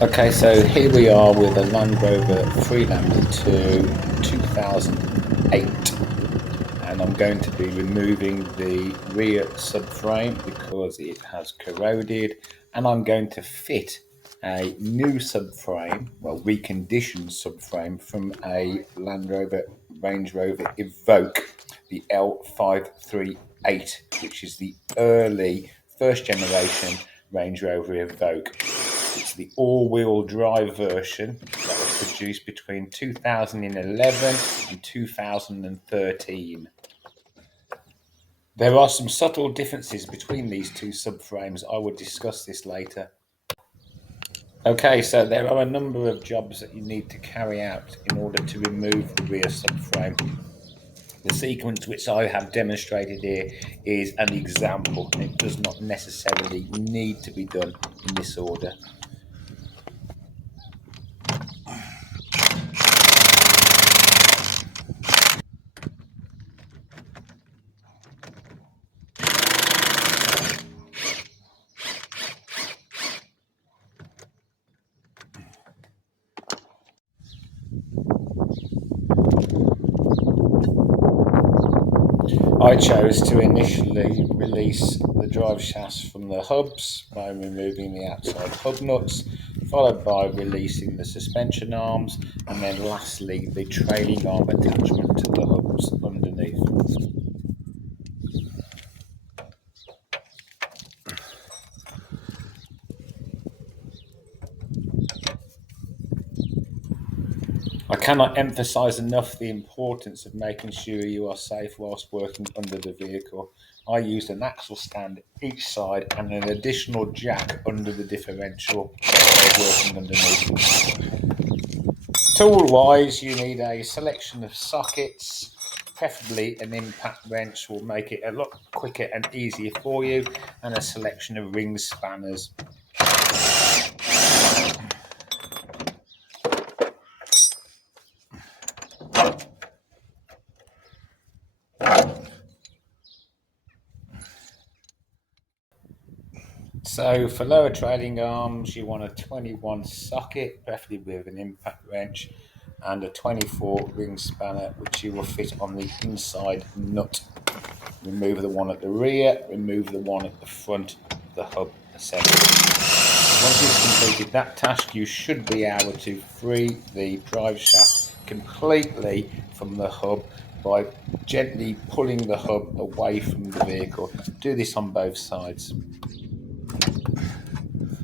Okay, so here we are with a Land Rover Freelander to 2008, and I'm going to be removing the rear subframe because it has corroded, and I'm going to fit a new subframe, well, reconditioned subframe from a Land Rover Range Rover Evoque, the L538, which is the early first generation Range Rover Evoque. It's the all-wheel drive version that was produced between 2011 and 2013. There are some subtle differences between these two subframes. I will discuss this later. Okay, so there are a number of jobs that you need to carry out in order to remove the rear subframe. The sequence which I have demonstrated here is an example. It does not necessarily need to be done in this order. I chose to initially release the drive shafts from the hubs by removing the outside hub nuts, followed by releasing the suspension arms, and then lastly the trailing arm attachment to the hubs underneath. I cannot emphasize enough the importance of making sure you are safe whilst working under the vehicle. I used an axle stand each side and an additional jack under the differential while working underneath. Tool-wise, you need a selection of sockets, preferably an impact wrench will make it a lot quicker and easier for you, and a selection of ring spanners. So for lower trailing arms, you want a 21 socket, preferably with an impact wrench, and a 24 ring spanner, which you will fit on the inside nut. Remove the one at the rear, remove the one at the front of the hub assembly. Once you've completed that task, you should be able to free the drive shaft completely from the hub by gently pulling the hub away from the vehicle. Do this on both sides.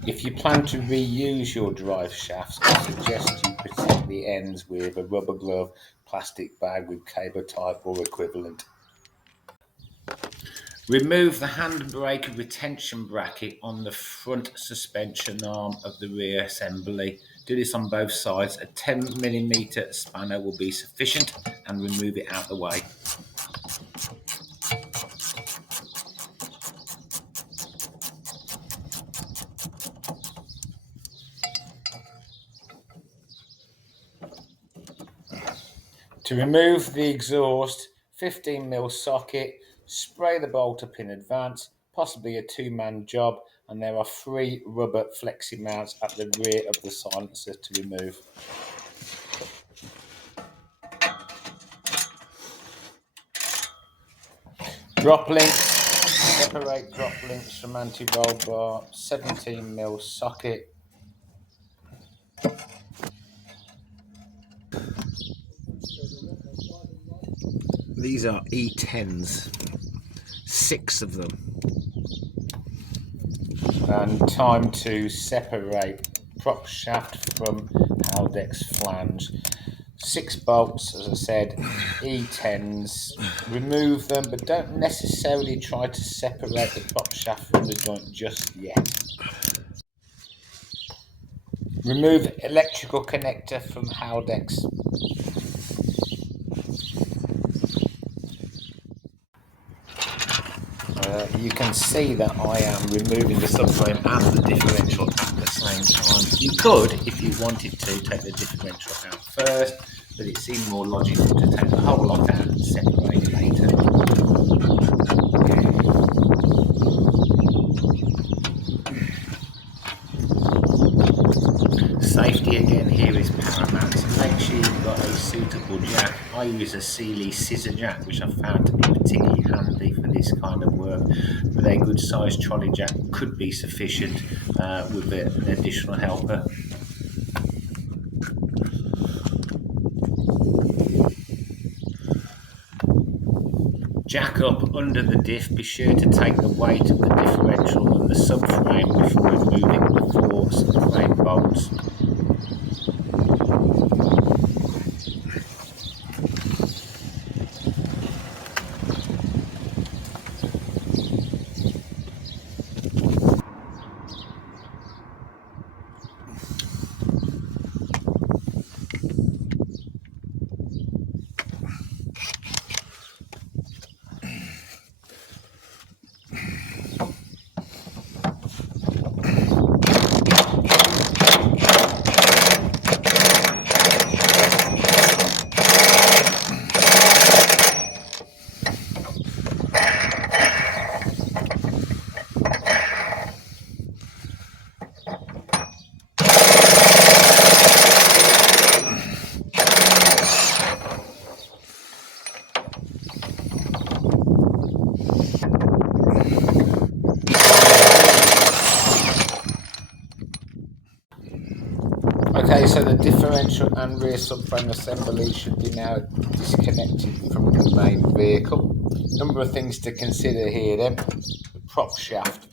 If you plan to reuse your drive shafts, I suggest you protect the ends with a rubber glove, plastic bag with cable tie or equivalent. Remove the handbrake retention bracket on the front suspension arm of the rear assembly. Do this on both sides. A 10mm spanner will be sufficient, and remove it out of the way. To remove the exhaust, 15mm socket, spray the bolt up in advance, possibly a two-man job, and there are 3 rubber flexi mounts at the rear of the silencer to remove. Drop links, separate drop links from anti-roll bar, 17mm socket. These are E10s, 6 of them. And time to separate prop shaft from Haldex flange. 6 bolts, as I said, E10s. Remove them, but don't necessarily try to separate the prop shaft from the joint just yet. Remove electrical connector from Haldex. You can see that I am removing the subframe and the differential at the same time. You could, if you wanted to, take the differential out first, but it seemed more logical to take the whole lot out and separate later. adjustable jack. I use a Sealy scissor jack, which I found to be particularly handy for this kind of work, but a good sized trolley jack could be sufficient with an additional helper. Jack up under the diff. Be sure to take the weight of the differential and the subframe before removing the 4 subframe bolts. Okay, so the differential and rear subframe assembly should be now disconnected from the main vehicle. Number of things to consider here then. The prop shaft.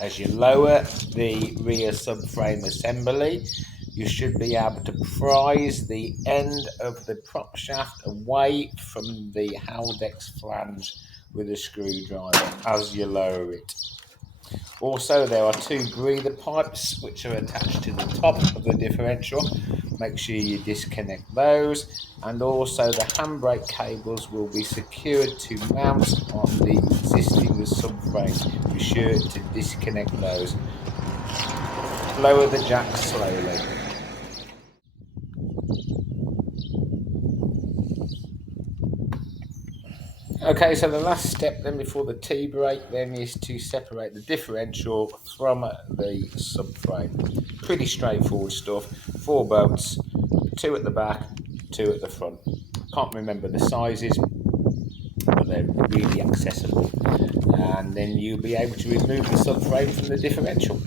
As you lower the rear subframe assembly, you should be able to prise the end of the prop shaft away from the Haldex flange with a screwdriver as you lower it. Also, there are 2 breather pipes which are attached to the top of the differential. Make sure you disconnect those, and also the handbrake cables will be secured to mount on the existing subframe. Be sure to disconnect those. Lower the jack slowly. Okay, so the last step then before the T-brake then is to separate the differential from the subframe. Pretty straightforward stuff. 4 bolts, 2 at the back, 2 at the front. Can't remember the sizes, but they're really accessible. And then you'll be able to remove the subframe from the differential.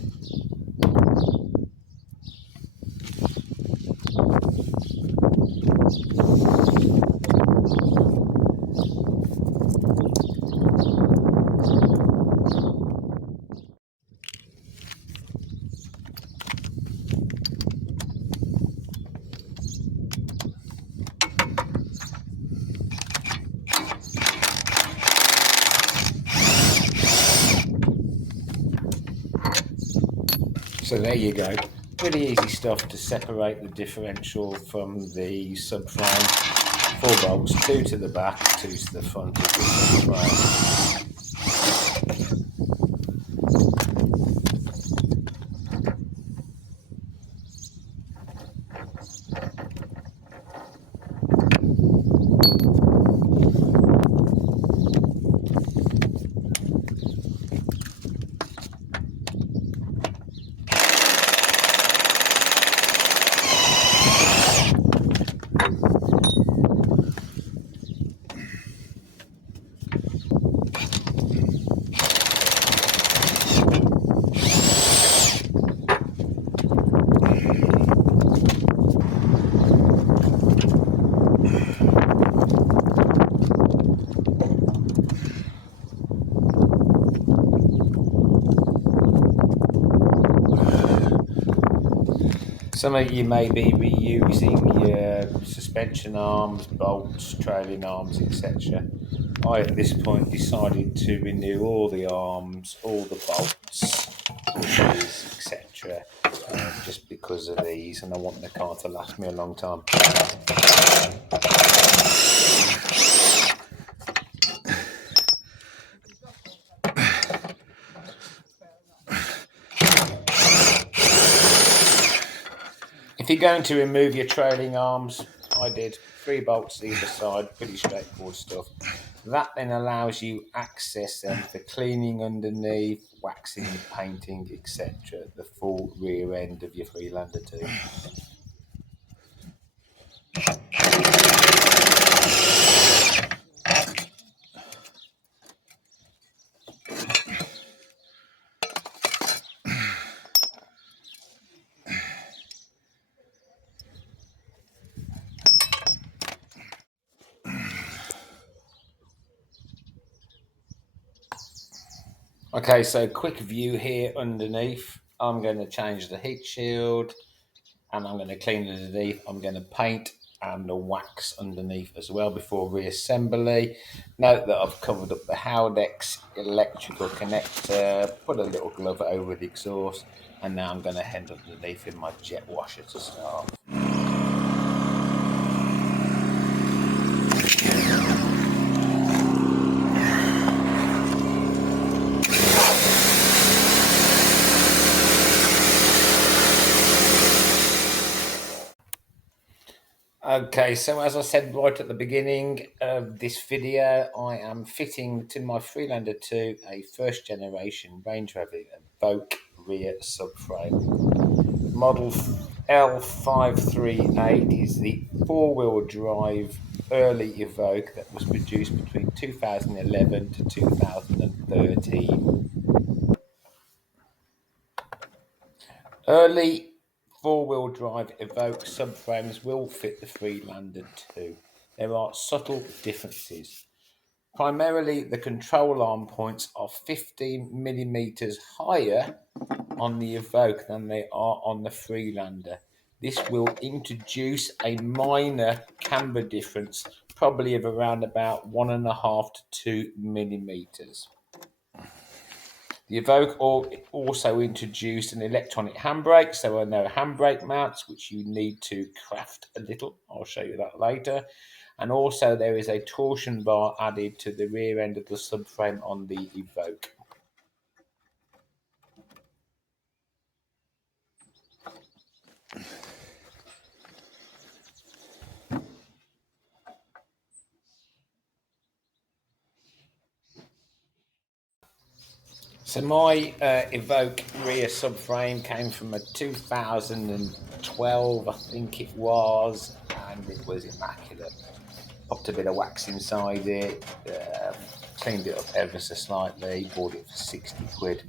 So there you go. Pretty easy stuff to separate the differential from the subframe. 4 bolts, 2 to the back, 2 to the front of the subframe. Some of you may be reusing your suspension arms, bolts, trailing arms, etc. I at this point decided to renew all the arms, all the bolts, bushes, etc. Just because of these, and I want the car to last me a long time. If you're going to remove your trailing arms, I did 3 bolts either side, pretty straightforward stuff. That then allows you access them for cleaning underneath, waxing, painting, etc. The full rear end of your Freelander too. Okay, so quick view here underneath. I'm going to change the heat shield and I'm going to clean underneath. I'm going to paint and wax underneath as well before reassembly. Note that I've covered up the Haldex electrical connector, put a little glove over the exhaust, and now I'm going to head underneath in my jet washer to start. Okay, so as I said right at the beginning of this video, I am fitting to my Freelander 2 a first generation Range Rover Evoque rear subframe. Model L538 is the four-wheel drive early Evoque that was produced between 2011 to 2013. Early four-wheel drive Evoque subframes will fit the Freelander 2. There are subtle differences. Primarily, the control arm points are 15 millimeters higher on the Evoque than they are on the Freelander. This will introduce a minor camber difference, probably of around about 1.5 to 2 millimeters. The Evoque also introduced an electronic handbrake, so there are no handbrake mounts, which you need to craft a little. I'll show you that later. And also there is a torsion bar added to the rear end of the subframe on the Evoque. So my Evoque rear subframe came from a 2012, I think it was, and it was immaculate. Popped a bit of wax inside it, cleaned it up ever so slightly, bought it for 60 quid.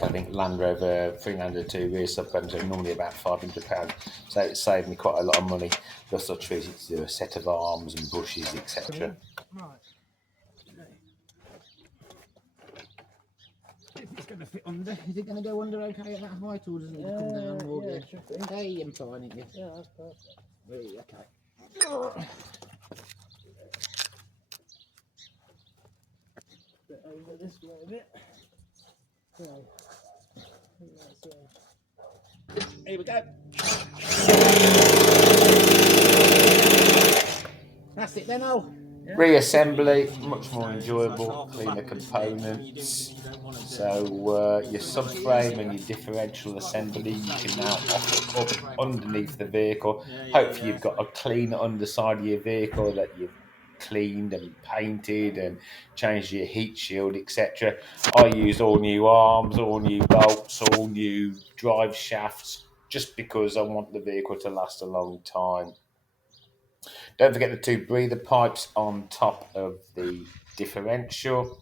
I think Land Rover Freelander 2 rear subframes are normally about £500, so it saved me quite a lot of money. Plus I treated to do a set of arms and bushes, etc. Right. If it's going to fit under, is it going to go under okay at that height, or does it need to come down more? Yeah, hey, I'm fine, ain't you? Yeah, that's perfect. Really, okay. Bit over this way a bit. So, here we go. That's it then, oh. Reassembly, much more enjoyable, cleaner components. So your subframe and your differential assembly you can now offer up underneath the vehicle. Hopefully you've got a clean underside of your vehicle that you've cleaned and painted and changed your heat shield, etc. I used all new arms, all new bolts, all new drive shafts, just because I want the vehicle to last a long time. Don't forget the two breather pipes on top of the differential.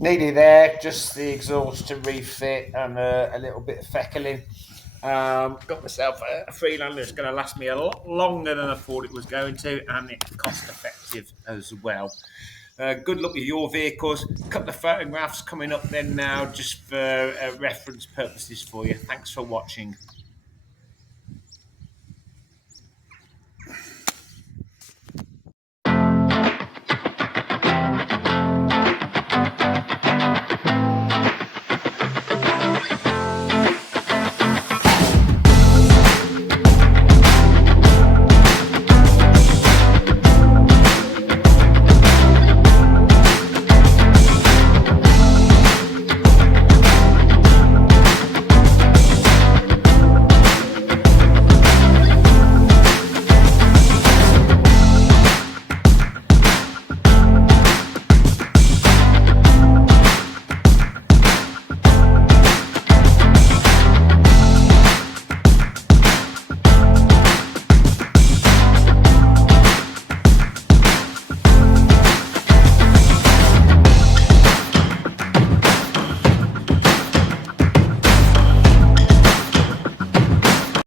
Nearly there, just the exhaust to refit and a little bit of feckling. Got myself a Freelander that's going to last me a lot longer than I thought it was going to, and it's cost effective as well. Good luck with your vehicles. A couple of photographs coming up then now, just for reference purposes for you. Thanks for watching.